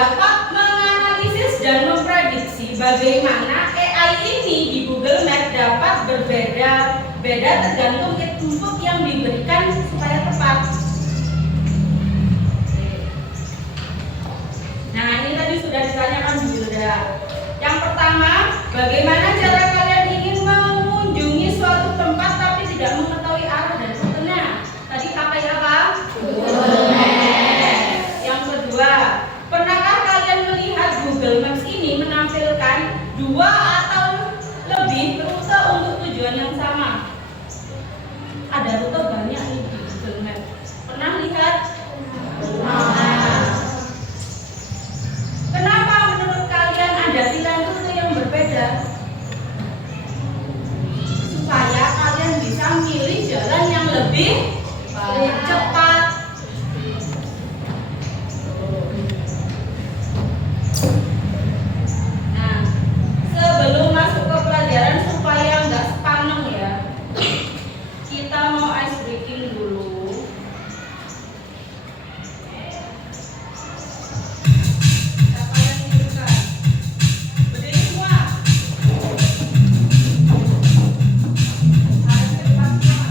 dapat menganalisis dan memprediksi bagaimana AI ini di Google Maps dapat berbeda-beda tergantung input yang diberikan supaya tepat. Nah, ini tadi sudah ditanyakan Bu Hilda. Yang pertama, bagaimana cara kalian ingin mengunjungi suatu tempat tapi tidak mengetahui arah dan rutenya? Tadi pakai apa? Google Maps. Yang kedua, pernahkah kalian melihat Google Maps ini menampilkan 2 atau lebih rute untuk tujuan yang sama? Ada rute banyak nih di Google Maps. Pernah lihat? Kenapa menurut kalian ada pilihan rute yang berbeda? Supaya kalian bisa milih jalan yang lebih cepat. Nah, sebelum masuk ke pelajaran supaya nggak sepaneng ya, kita mau ice breaking dulu. Siapa yang tidurkan? Berdiri semua. Harus ke depan semua.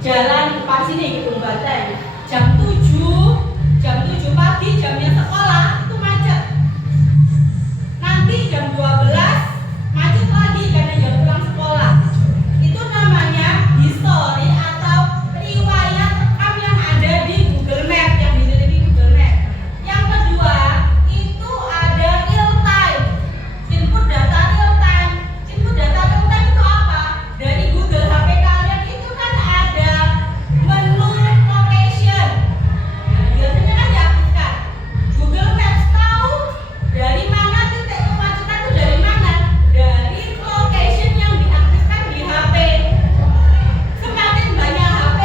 jalan pas ini Gedung Banteng jam 7 pagi jamnya sekolah itu macet. Nanti jam 12 macet lagi karena jam pulang sekolah. Itu namanya history atau riwayat rekam yang ada di Google Map, yang dimiliki Google Map. Yang kedua, itu ada real time, input data real time. Input data real time itu apa? Dari Google HP kalian itu kan ada menu location. Nah, biasanya kan diaktifkan. Google Maps tahu dari mana titik kemacetan itu dari mana? Dari location yang diaktifkan di HP. Semakin banyak HP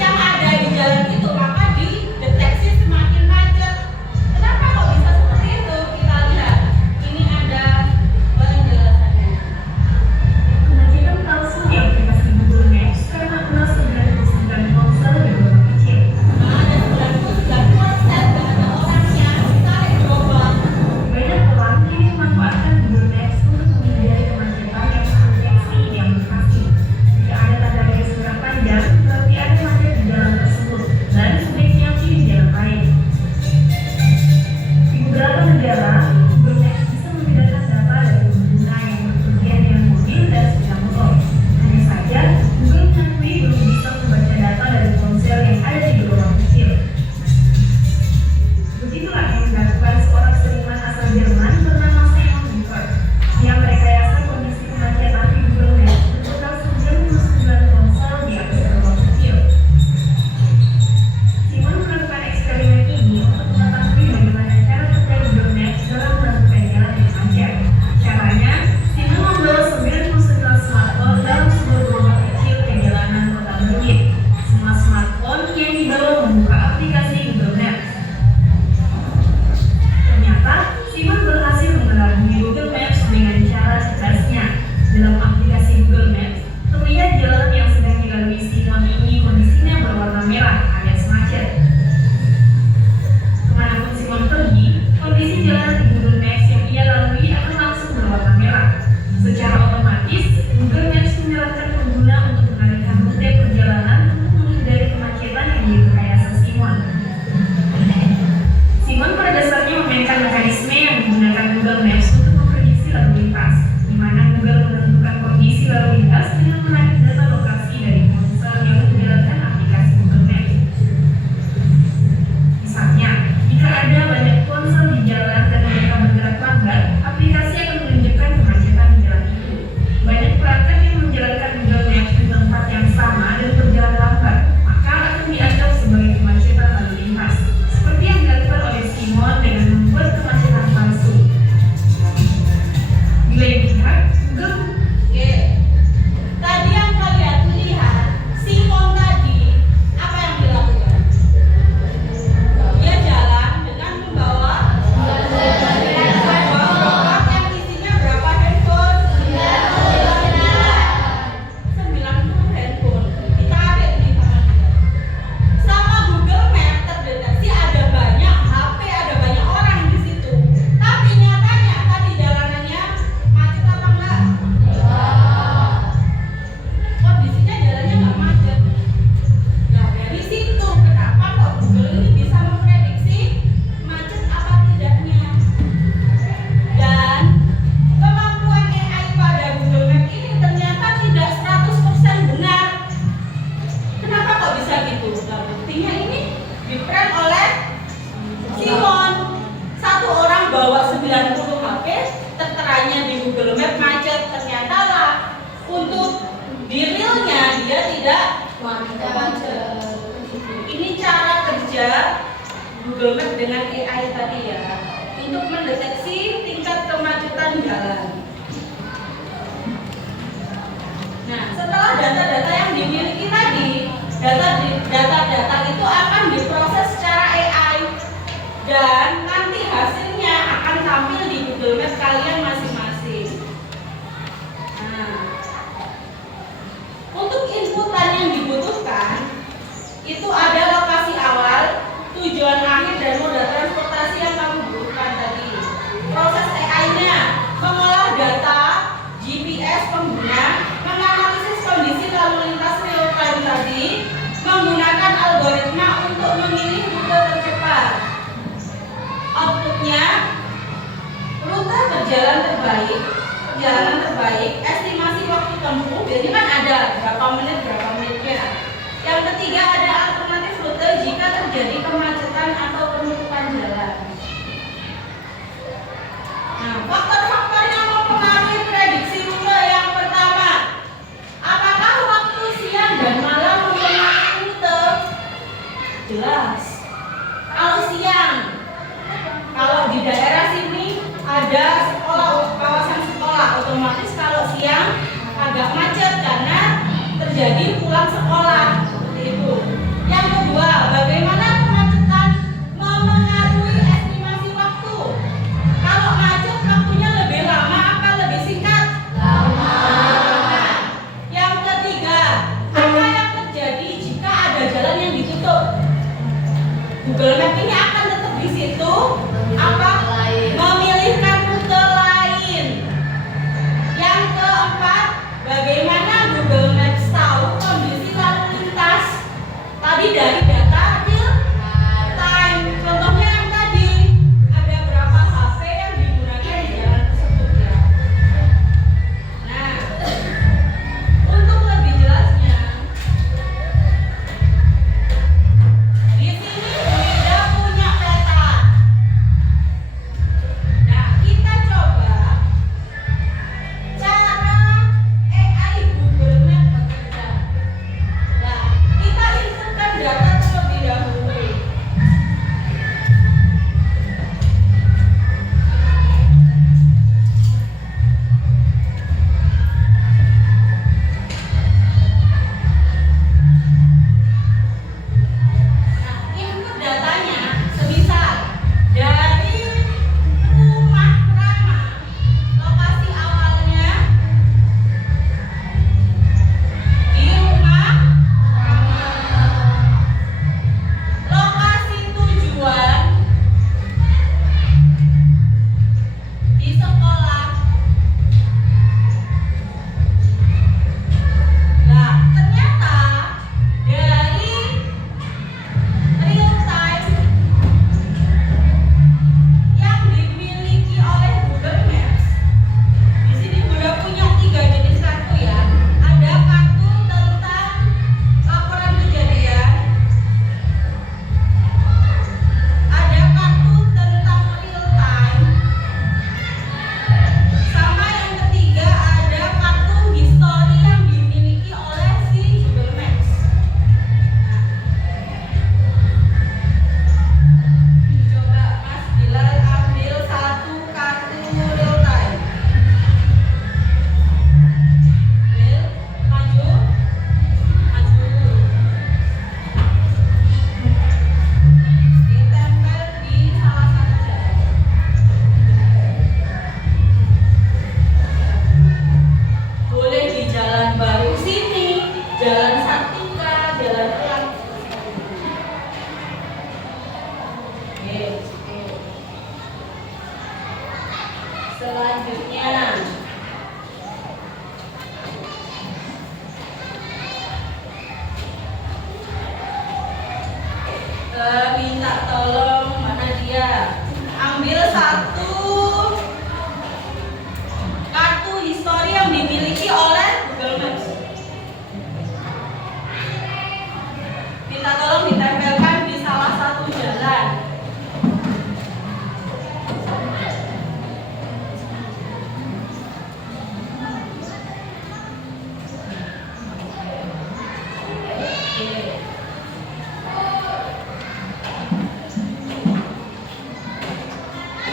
yang ada di jalan itu, maka dideteksi semakin macet. Kenapa kok bisa seperti itu? Kita lihat. Ini ada penjelasannya. Kemacetan palsu di aplikasi Google Maps karena plus 99 ponsel di kota kecil. Ada 99% data orangnya ditarik gerobak. Banyak orang kini memanfaatkan Google Maps untuk menghindari kemacetan yang terdeteksi di aplikasi. Jika ada tanda garis merah panjang, berarti ada macet di jalan tersebut dan sebaiknya pilih jalan lain. Di beberapa negara, Google Maps bisa membedakan data dari pengguna yang berpergian dengan mobil dan sepeda motor. Hanya saja, Google mengakui belum bisa membaca data dari ponsel yang ada di gerobak kecil. Begitulah yang dilakukan seorang seniman asal Jerman bernama Simon Wiever. Dia merekayasa kondisi kemacetan di Google Maps dengan 99 ponsel di atas gerobak kecil. Simon melakukan eksperimen ini untuk mengetahui bagaimana cara kerja Google Maps dalam menentukan jalan yang macet. Caranya, Simon membawa 99 smartphone dalam sebuah gerobak kecil ke jalanan kota Berlin. Semua smartphone yang dibawa membuka aplikasi Google Maps. Ternyata, Simon berhasil mengelabui Google Maps dengan cara cerdasnya. Dalam aplikasi Google Maps, terlihat jalan yang sedang dilalui Simon ini kondisinya berwarna merah alias macet. Kemanapun Simon pergi, kondisi jalan di Google Maps yang ia lalui akan langsung berwarna merah. Secara otomatis, Google Maps menyarankan pengguna untuk mengalihkan rute perjalanan untuk menghindari kemacetan yang direkayasa Simon. Simon pada dasarnya memainkan mekanisme yang menggunakan Google Maps untuk memprediksi lalu lintas, di mana Google menentukan kondisi lalu lintas dengan menarik data lokasi dari ponsel yang menjalankan aplikasi Google Maps. Misalnya, jika ada banyak ponsel di jalan dan mereka bergerak lambat, aplikasi akan menunjukkan kemacetan di jalan itu. Banyak pelanggan yang menjalankan Google Maps di tempat yang sama dan berjalan lambat, maka akan dianggap sebagai kemacetan lalu lintas. Seperti yang dilakukan oleh Simon dengan membuat kemacetan palsu. Di lain pihak, Google Oke. Tadi yang kalian lihat, Simon tadi apa yang dilakukan? Dia jalan dengan membawa gerobak yang isinya berapa handphone? 90 handphone. Ditarik nih sama dia. Sama Google Map terdeteksi ada banyak HP, ada banyak orang di situ. Tapi nyatanya tadi jalanannya macet apa enggak? Kondisinya jalannya nggak macet. Nah, dari situ kenapa kok Google ini bisa memprediksi macet apa tidaknya? Dan kemampuan AI pada Google Map ini ternyata tidak 100% benar. Kenapa kok bisa gitu? Nah, buktinya ini diprank oleh Simon. Satu orang bawa 90 HP, terteranya di Google Map macet. Ternyata lah, untuk di realnya dia tidak macet. Ini cara kerja Google Map dengan AI tadi ya, untuk mendeteksi tingkat kemacetan jalan. Nah, setelah data-data yang dimiliki tadi, data-data itu akan diproses secara AI dan nanti hasilnya akan tampil di Google Map kalian masing-masing. Nah, untuk inputan yang dibutuhkan itu ada lokasi awal, tujuan akhir dan moda transportasi yang kamu butuhkan tadi. Proses AI-nya mengolah data GPS pengguna, menganalisis kondisi lalu lintas real time tadi, terbaik, estimasi waktu tempuh, biasanya kan ada berapa menitnya. Yang ketiga ada alternatif rute jika terjadi kemacetan atau penumpukan jalan. Nah, faktor-faktor yang mempengaruhi prediksi rute yang pertama, apakah waktu siang dan malam mempengaruhi rute? Jelas. Kalau siang, kalau di daerah sini ada kawasan sekolah, otomatis kalau siang agak macet karena terjadi pulang sekolah, seperti itu. Yang kedua, bagaimana kemacetan memengaruhi estimasi waktu? Kalau macet waktunya lebih lama apa lebih singkat? Lama. Nah, yang ketiga, apa yang terjadi jika ada jalan yang ditutup? Google Map ini akan tetap di situ apa? Memilihkan rute lain. Yang keempat, bagaimana Google Maps tahu kondisi lalu lintas? Tadi dari data real time. Contohnya yang tadi ada berapa HP yang digunakan di jalan tersebut ya. Nah, untuk lebih jelasnya, di sini Wida punya peta. Nah, kita coba cara AI Google Map bekerja. Nah, kita inputkan data terlebih dahulu. Nah, input datanya semisal dari rumah Rama, lokasi awalnya di rumah Rama, lokasi tujuan di sekolah. Nah, ternyata dari real time yang dimiliki oleh Google Maps, di sini Bunda punya 3 jenis kartu ya. Ada kartu tentang laporan kejadian, ada kartu tentang real time, sama yang ketiga ada kartu history yang dimiliki oleh si Google Maps. Coba Mas Bilal ambil satu kartu real time. Bil, maju, maju. Ditempel di salah satu jalan. Boleh di jalan baru sini, jalan Sartika, jalan Elang. Oke. Selanjutnya, minta tolong mana dia ambil satu kartu histori yang dimiliki oleh Google Maps. Minta tolong ditempelkan di salah satu jalan. Oke.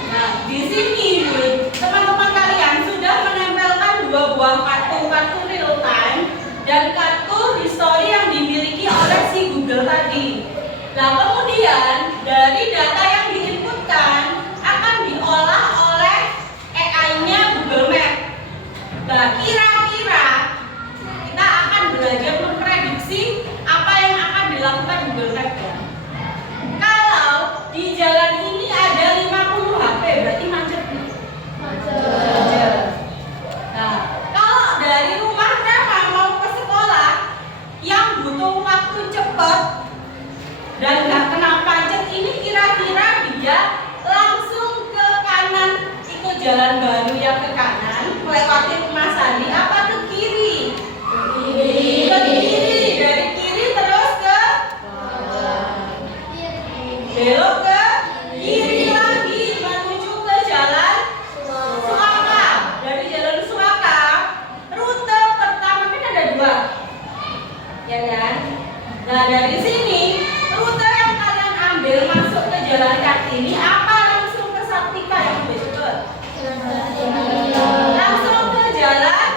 Nah, di sini teman-teman kalian sudah menempelkan 2 buah kartu real time dan kartu history yang dimiliki oleh si Google tadi. Nah, kemudian dari data yang diinputkan akan diolah oleh AI-nya Google Map. Nah, kira-kira kita akan belajar memprediksi apa yang akan dilakukan Google Map ya. Kalau di jalan ini ada 50 HP, berarti macet nih. Macet. Nah, kalau dari rumah Rama mau ke sekolah yang butuh waktu cepat dan nggak kena macet, ini kira-kira dia langsung ke kanan ikut jalan baru yang ke kanan, melewati rumah Sandi apa ke kiri? Ke kiri. Dari kiri terus ke belok ke kiri lagi menuju ke jalan Suaka. Dari jalan Suaka, rute pertama kan ada 2, ya kan? Nah dari sini rute yang kalian ambil masuk ke jalan Kartini apa langsung ke Sartika yang lebih cepat? Langsung ke jalan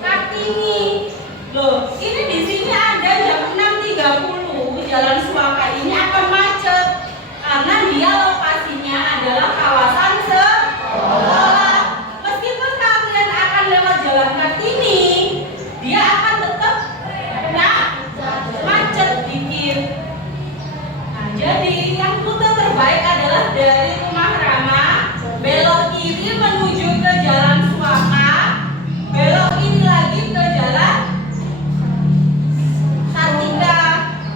Kartini. Loh, ini di sini ada jam 6.30 jalan Suaka ini akan macet karena dia lokasinya adalah kawasan sekolah. Meskipun kalian akan lewat jalan Kartini, dia akan tetap kena macet dikit. Nah, jadi yang rute terbaik adalah dari rumah Rama belok kiri menuju ke jalan Suaka, belok kiri lagi ke jalan Sartika.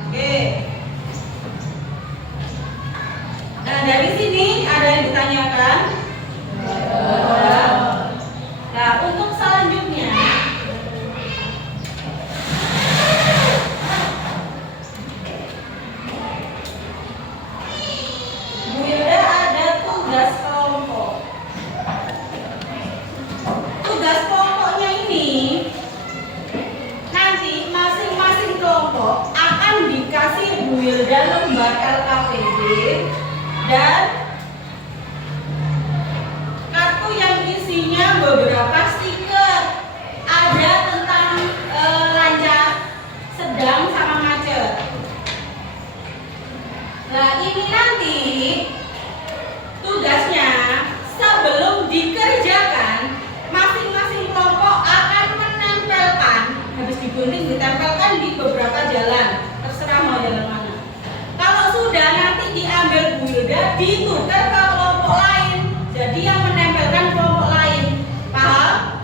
Oke. Nah dari sini ada yang ditanyakan? Nah untuk selanjutnya Bu Hilda ada tugas kelompok. Tugas kelompoknya ini nanti masing-masing kelompok akan dikasih Bu Hilda lembar LKPD dan kartu yang isinya beberapa stiker. Ada tentang lancar, sedang, sama macet. Nah ini nanti tugasnya sebelum dikerjakan masing-masing kelompok akan menempelkan, habis digunting ditempelkan di beberapa jalan, terserah mau jalan mana. Kalau sudah nanti diambil Bu Hilda ditukar ke kelompok lain, jadi yang menempelkan kelompok lain. Paham?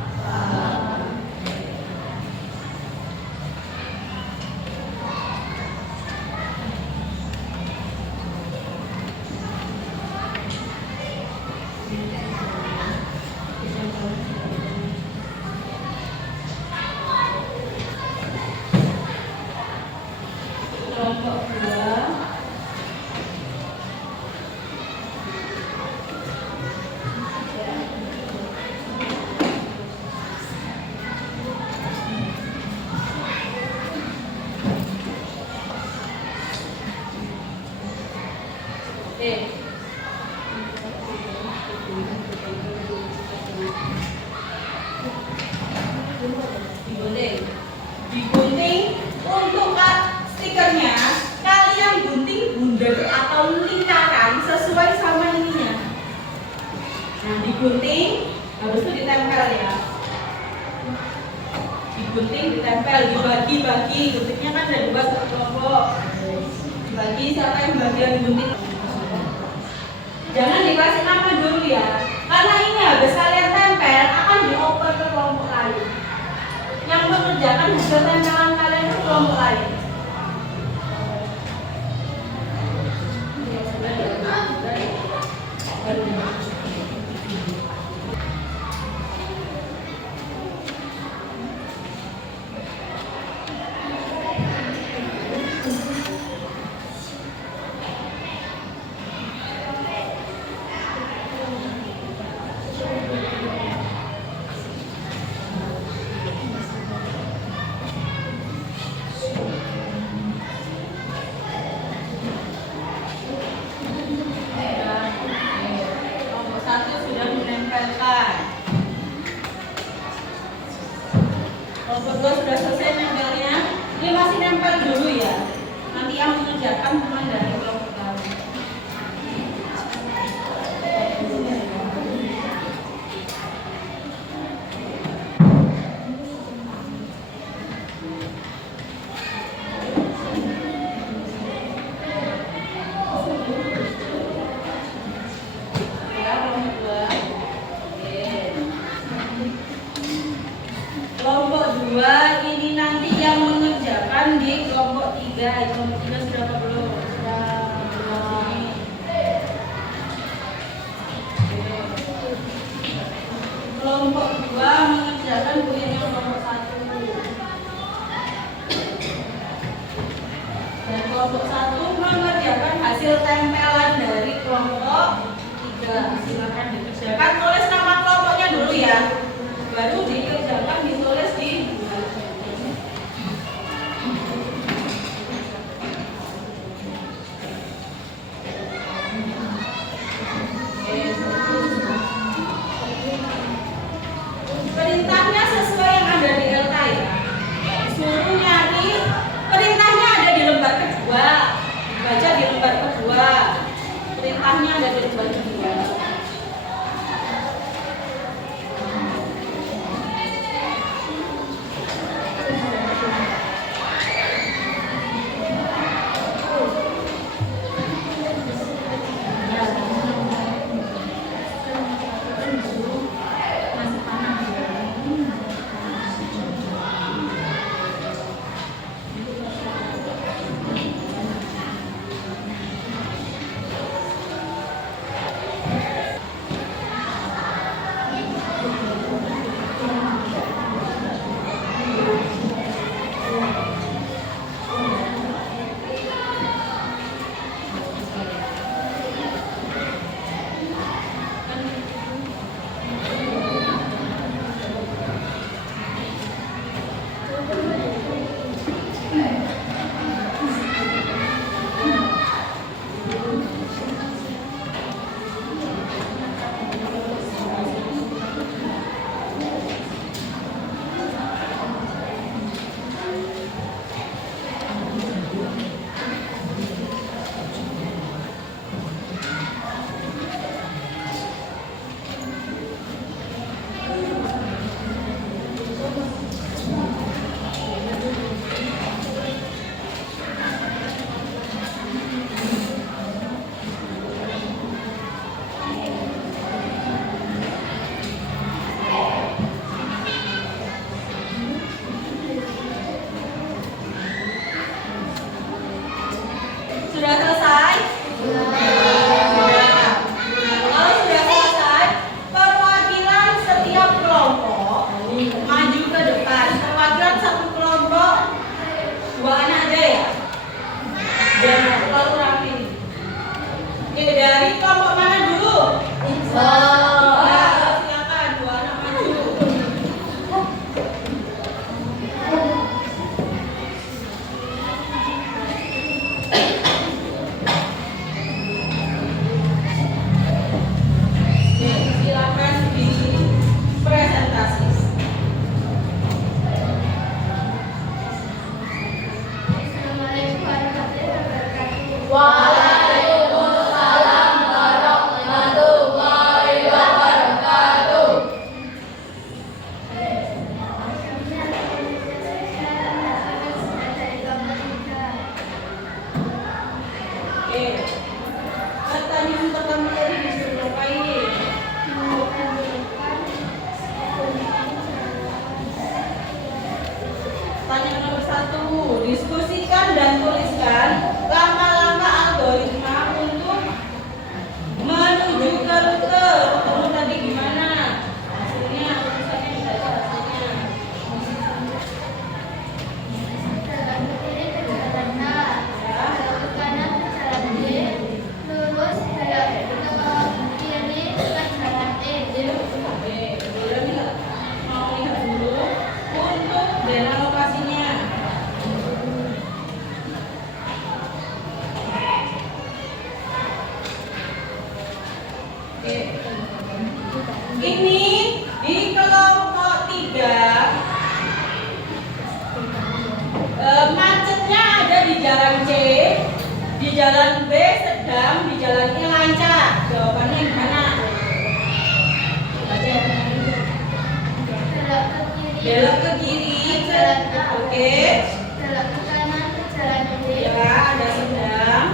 Kelompok 2 digunting untuk stikernya kalian gunting bundar atau lingkaran sesuai sama ininya. Nah digunting habis itu ditempel ya, digunting ditempel, dibagi-bagi. Guntingnya kan ada 2 satu kelompok, dibagi siapa yang bagian gunting. Jangan dikasih nama dulu ya, karena ini habis kalian tempel akan dioper ke kelompok lain. Yang mengerjakan hasil tempelan kalian ke kelompok lain. Kelompok 2 sudah selesai nempelnya. Ini masih nempel dulu ya. Nanti yang mengerjakan cuma dari kelompok lain. Kelompok 2 ini nanti yang mengerjakan di kelompok 3. Kelompok 3 sudah apa belum? Sudah. Dan kelompok 1 mengerjakan hasil tempelan dari kelompok 3. Silakan dikerjakan, tulis nama kelompoknya dulu ya. Baru dikerjakan ditulis di perintahnya sesuai yang ada di LK ya. Suruh nyari, perintahnya ada di lembar kedua. Baca di lembar kedua. Perintahnya ada di lembar kedua. Sudah selesai? Sudah. Kalau sudah selesai, perwakilan setiap kelompok maju ke depan. Perwakilan satu kelompok 2 anak aja ya. Jangan terlalu rapi. Oke, dari kelompok mana dulu? Silakan 2 anak maju. Silakan di presentasi. Assalamualaikum warahmatullahi wabarakatuh. Waalaikumsalam warahmatullahi wabarakatuh. Oke. Pertanyaan pertama tadi disuruh ngapain? Pertanyaan nomor 1, diskusikan dan tuliskan langkah-langkah algoritma untuk menuju ke rute. Rutemu tadi gimana? Hasilnya, tulisannya dibaca hasilnya. Belok ke kiri ke jalan A, Ya. belok ke kanan ke jalan B, lurus belok ke kiri ke jalan E. Oke, boleh nggak? Mau lihat dulu untuk zona lokasinya. Oke. Ini di kelompok 3 macetnya ada di jalan C, di jalan B sedang, di jalan E lancar. Jawabannya yang mana? Baca. Belok ke kiri Belok ke kiri, ke jalan A. oke. Belok ke kanan ke jalan B, Ya, ada sedang,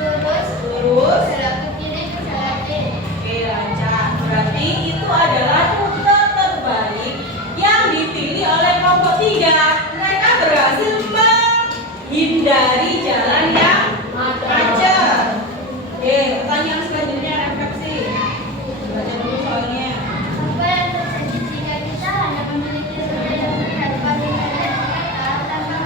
lurus lurus, belok ke kiri ke jalan E. oke lancar. Berarti itu adalah rute terbaik yang dipilih oleh kelompok 3. Mereka berhasil menghindari jalan yang macet. Oke, pertanyaan selanjutnya refleksi. Baca dulu soalnya. Apa yang terjadi jika kita hanya memiliki rute yang terlihat paling pendek di peta tanpa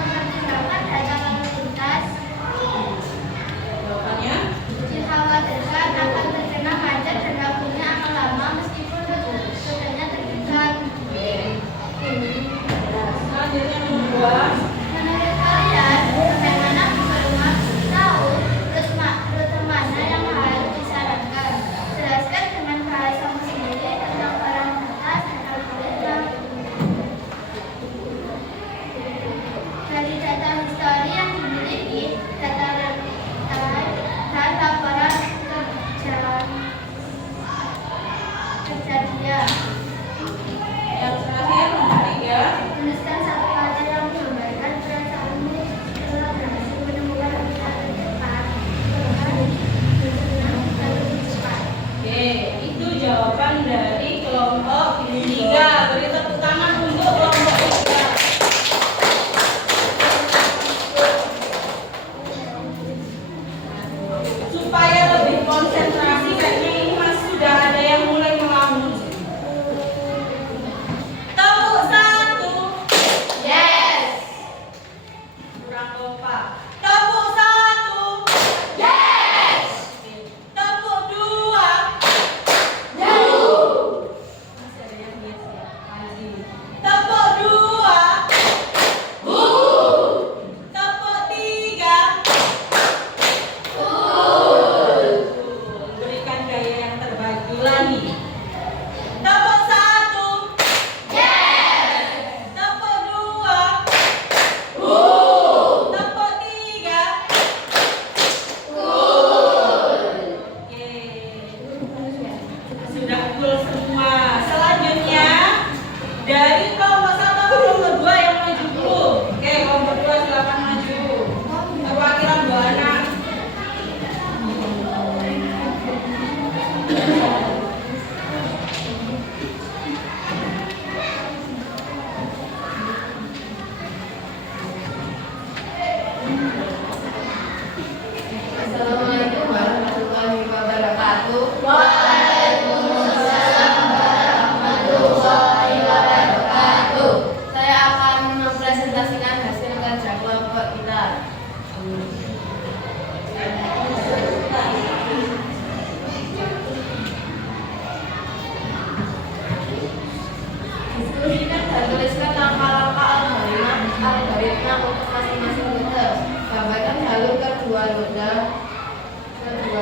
kedua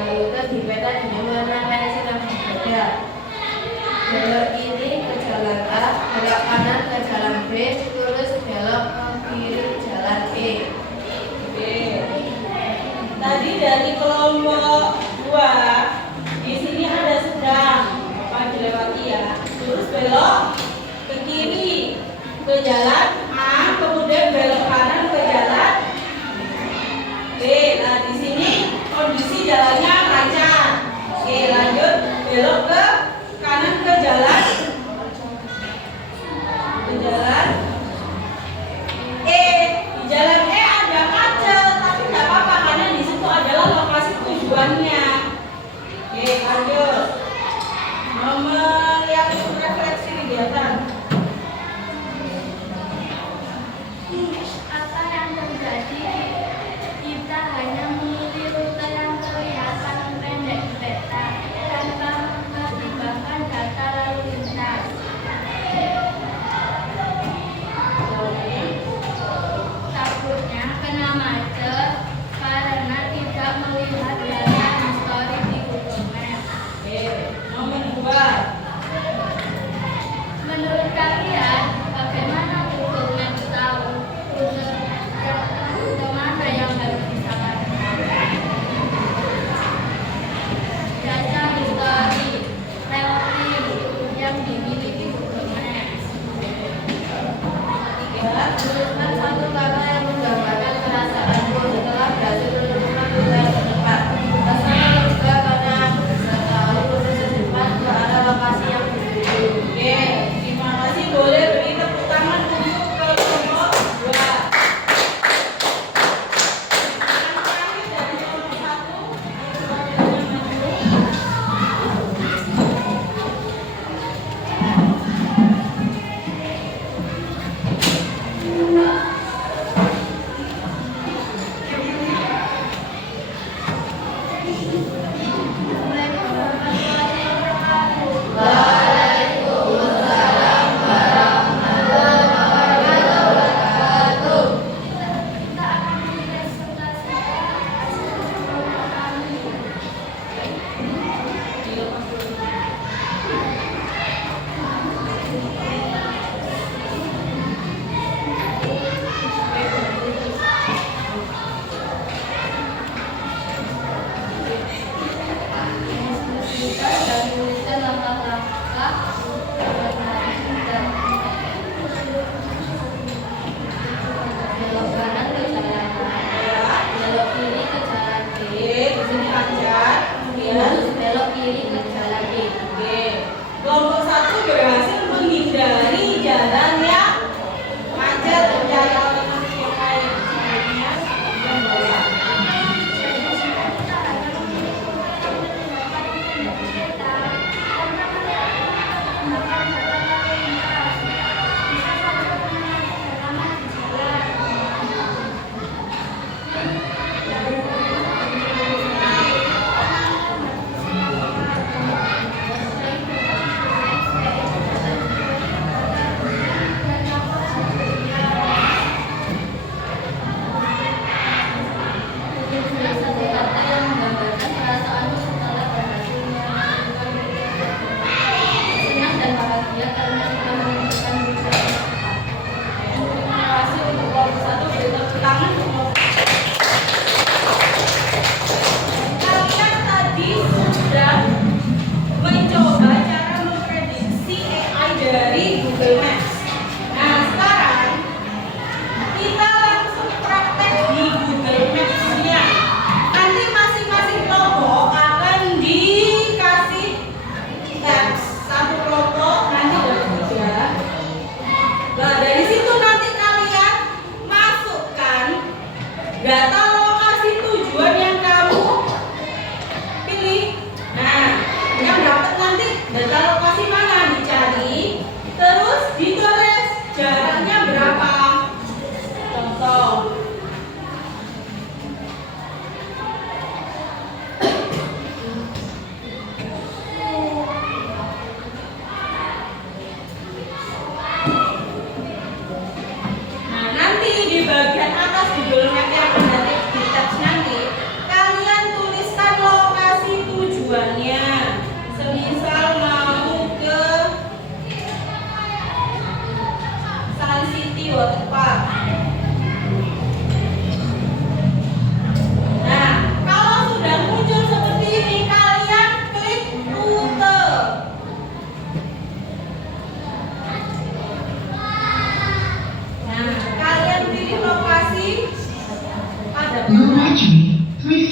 rute di peta dengan warna merah yang berbeda. Belok kiri ke jalan A, belok kanan ke jalan B, terus belok ke kiri jalan E. Oke. Tadi dari kelompok 2 di sini ada sedang apa dilewati ya. Terus belok ke kiri ke jalan A, kemudian belok kanan ke jalan B. Nah di sini kondisi jalannya lancar. Oke, lanjut belok ke kanan ke jalan E. Di jalan E ada macet, tapi nggak apa-apa karena di situ adalah lokasi tujuannya. Oke, lanjut. Nomor yang refleksi kegiatan. Apa yang terjadi? Kita hanya memilih rute yang kelihatan pendek di peta tanpa memperhatikan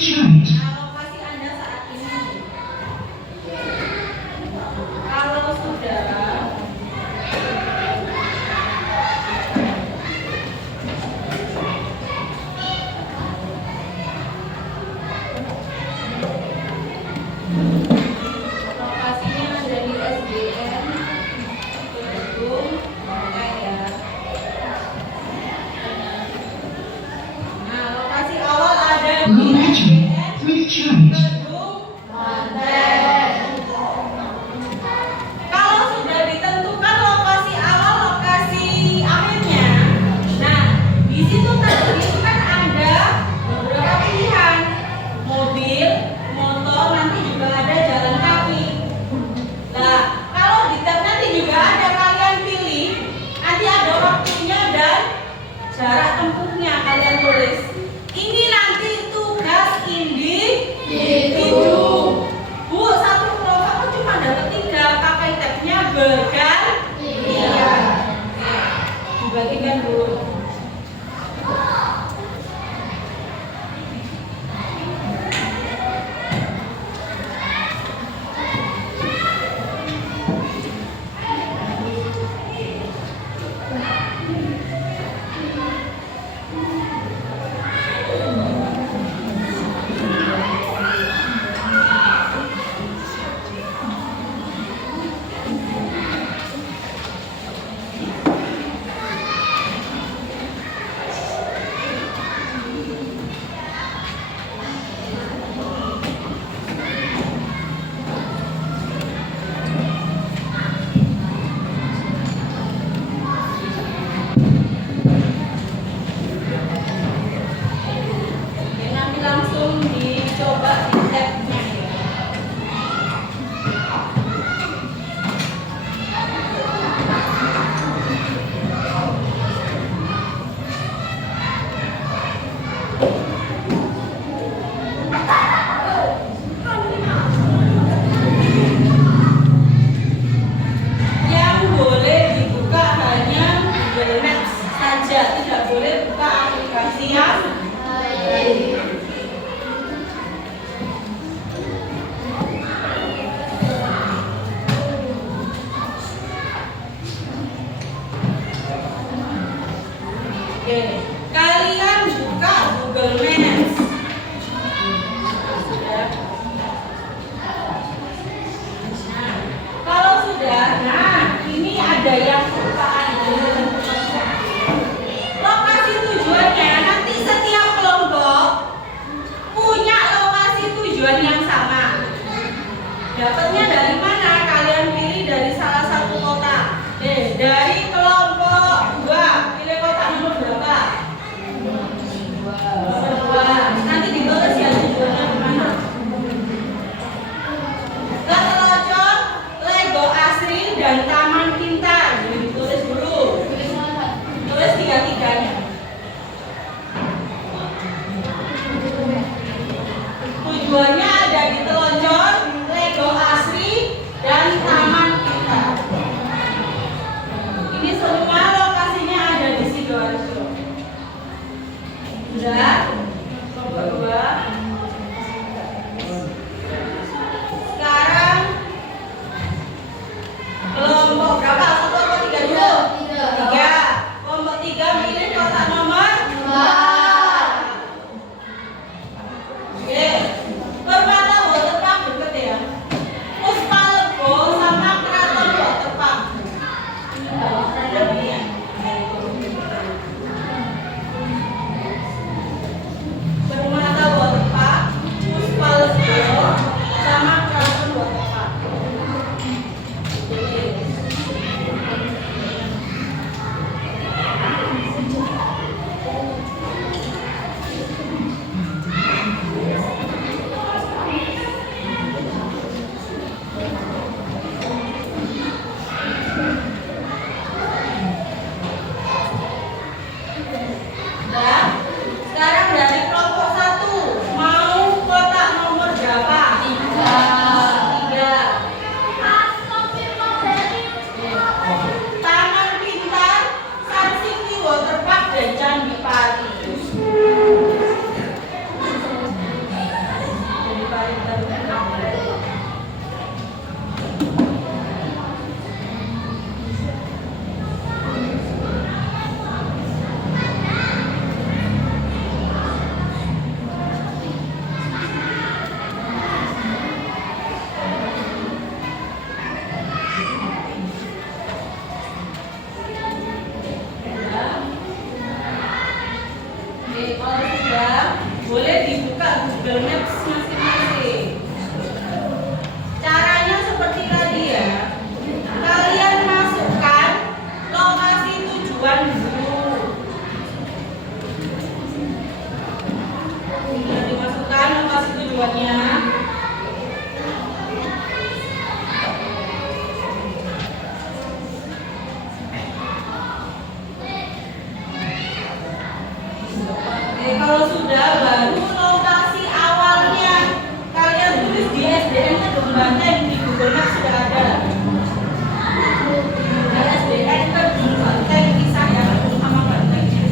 lokasi Anda saat ini. Kalau sudah lokasinya ada di SDN gedung ya. Nah, lokasi awal ada di SDN gedung lantai. Kalau sudah ditentukan lokasi awal, lokasi akhirnya, nah di situ tadi itu kan ada beberapa pilihan, mobil, motor, nanti juga ada jalan kaki. Nah, kalau di tab nanti juga ada kalian pilih, nanti ada waktunya dan jarak tempuhnya kalian tulis. Ini nanti tugas individu. Bu, satu kelompok cuma dapat 3, pakai tabnya bergantian. Dibagikan dulu. Oke, nanti langsung dicoba di tabnya ya. Yang boleh dibuka hanya Google Maps saja, tidak boleh buka aplikasi yang lain. Oke, kalian buka Google Maps. Sudah. Nah, kalau sudah, nah ini ada yang bukaan dulu. Lokasi tujuannya nanti setiap kelompok punya lokasi tujuan yang sama. Dapatnya dari mana? Kalian pilih dari salah satu kota. Dari kelompok 2, pilih kota nomor berapa? Nomor 2. Nanti ditulis ya tujuannya kemana. Ketelocor, Lego Asri, dan Taman Pintar. Jadi ditulis dulu. Tulis 3-3-nya. Tujuannya ada di Telonjor, Lego Asri, dan Google Maps masing-masing. Caranya seperti tadi ya. Kalian masukkan lokasi tujuan dulu. Sudah dimasukkan lokasi tujuannya. Oke, kalau sudah baru lokasi awalnya kalian tulis di SDN-nya dong, Banteng di Google Maps sudah ada. Di SDN Kedung Banteng kisah ya Kedung sama Bantengnya.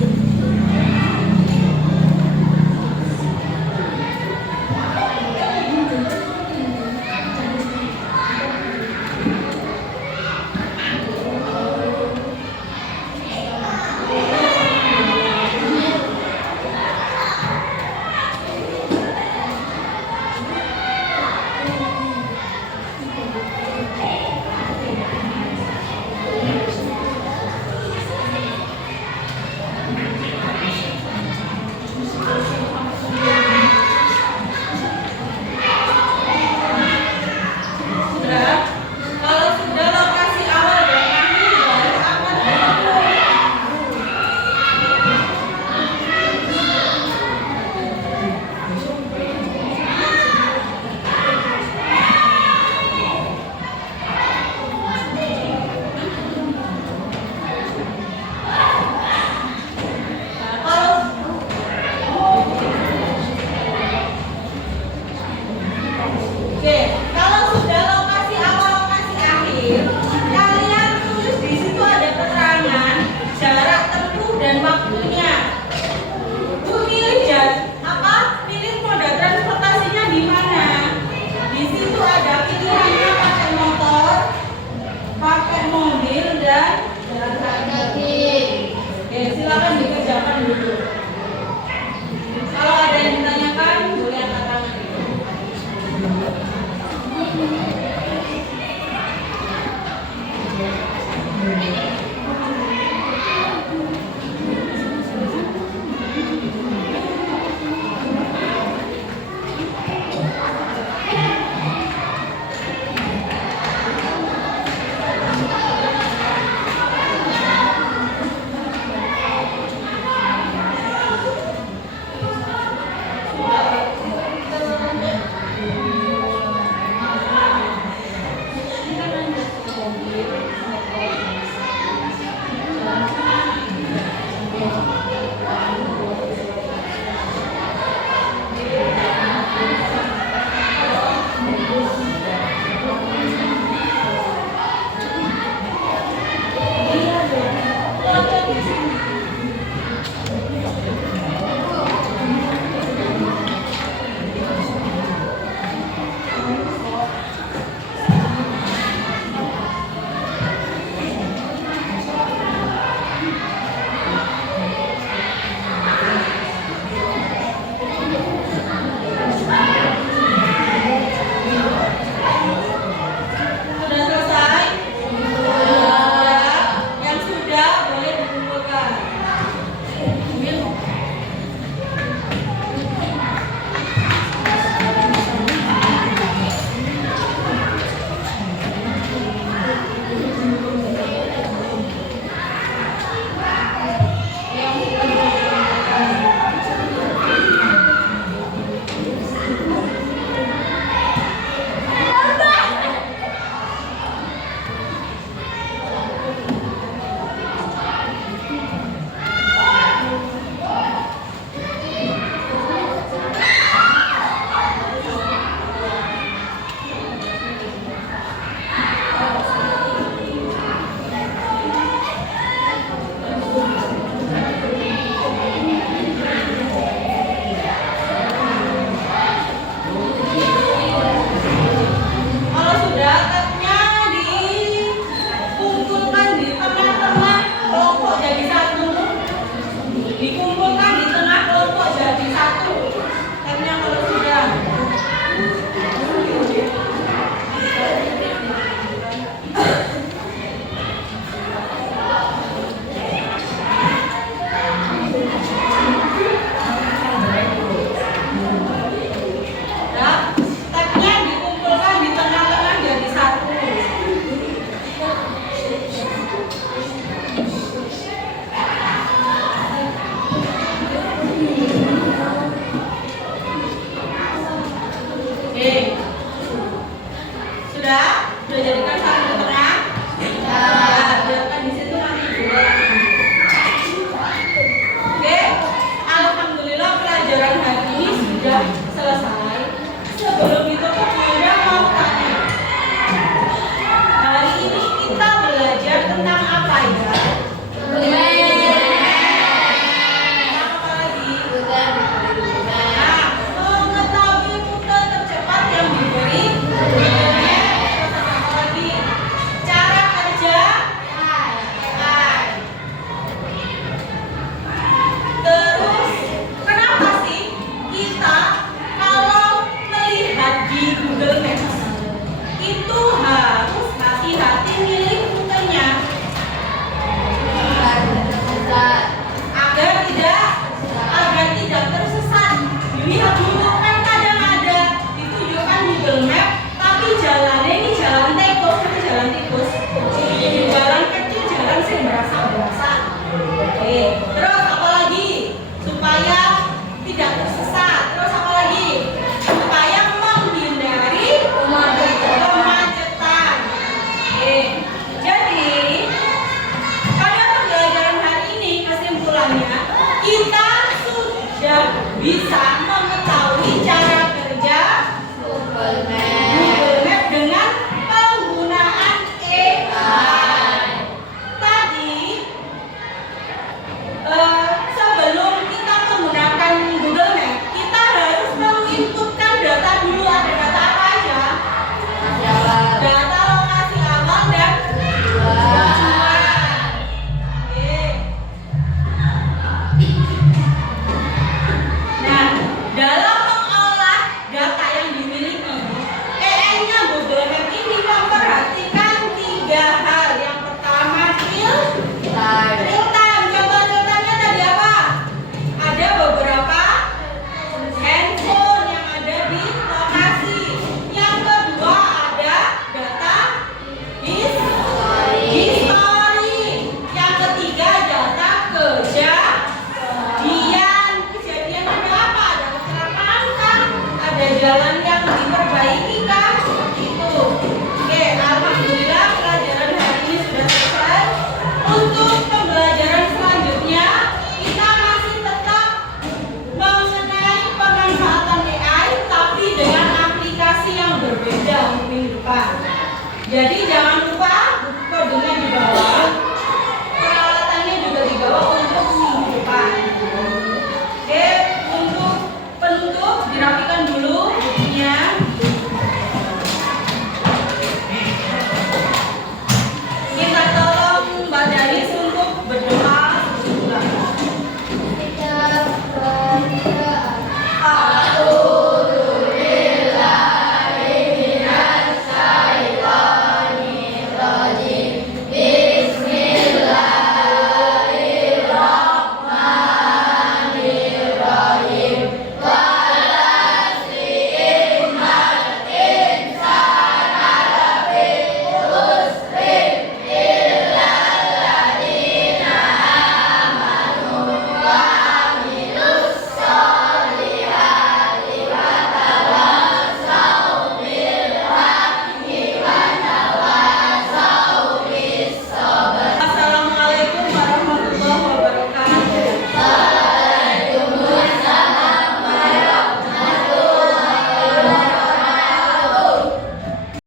Oke. Sudah? Sudah jadikan satu ke tengah? Ya, biarkan di situ nanti dua. Oke. Alhamdulillah pelajaran hari ini sudah selesai. Sebelum itu Bunda mau tanya. Hari ini kita belajar tentang apa ya? Mengetahui rute tercepat yang diberi cara kerja AI. Terus kenapa sih kita kalau melihat di Google Maps itu harus hati-hati milih rutenya agar tidak tersesat. Dilihat dulu kan kadang ada ditunjukkan Google Map tapi jalannya ini jalan tikus, jalan tikus. Jalan kecil, jalan sih berasa. Oke. Terus apa lagi? Supaya tidak tersesat. Terus apa lagi? Supaya menghindari kemacetan. Oke. Jadi pada pembelajaran hari ini kesimpulannya kita sudah bisa mengetahui cara kerja Google Map dengan penggunaan AI. Tadi sebelum kita menggunakan Google Map, kita harus menginputkan data dulu. Ada data apa aja? Data lokasi awal dan tujuan. Oke. Nah, dalam mengolah data yang dimiliki, AI-nya Google Map ini memperhatikan 3 hal. Yang pertama, real time. Coba real time-nya tadi apa? Ada beberapa handphone yang ada di lokasi. Yang kedua ada data history. Yang ketiga data kejadian ada apa? Ada kecelakaan kah? Ada jalan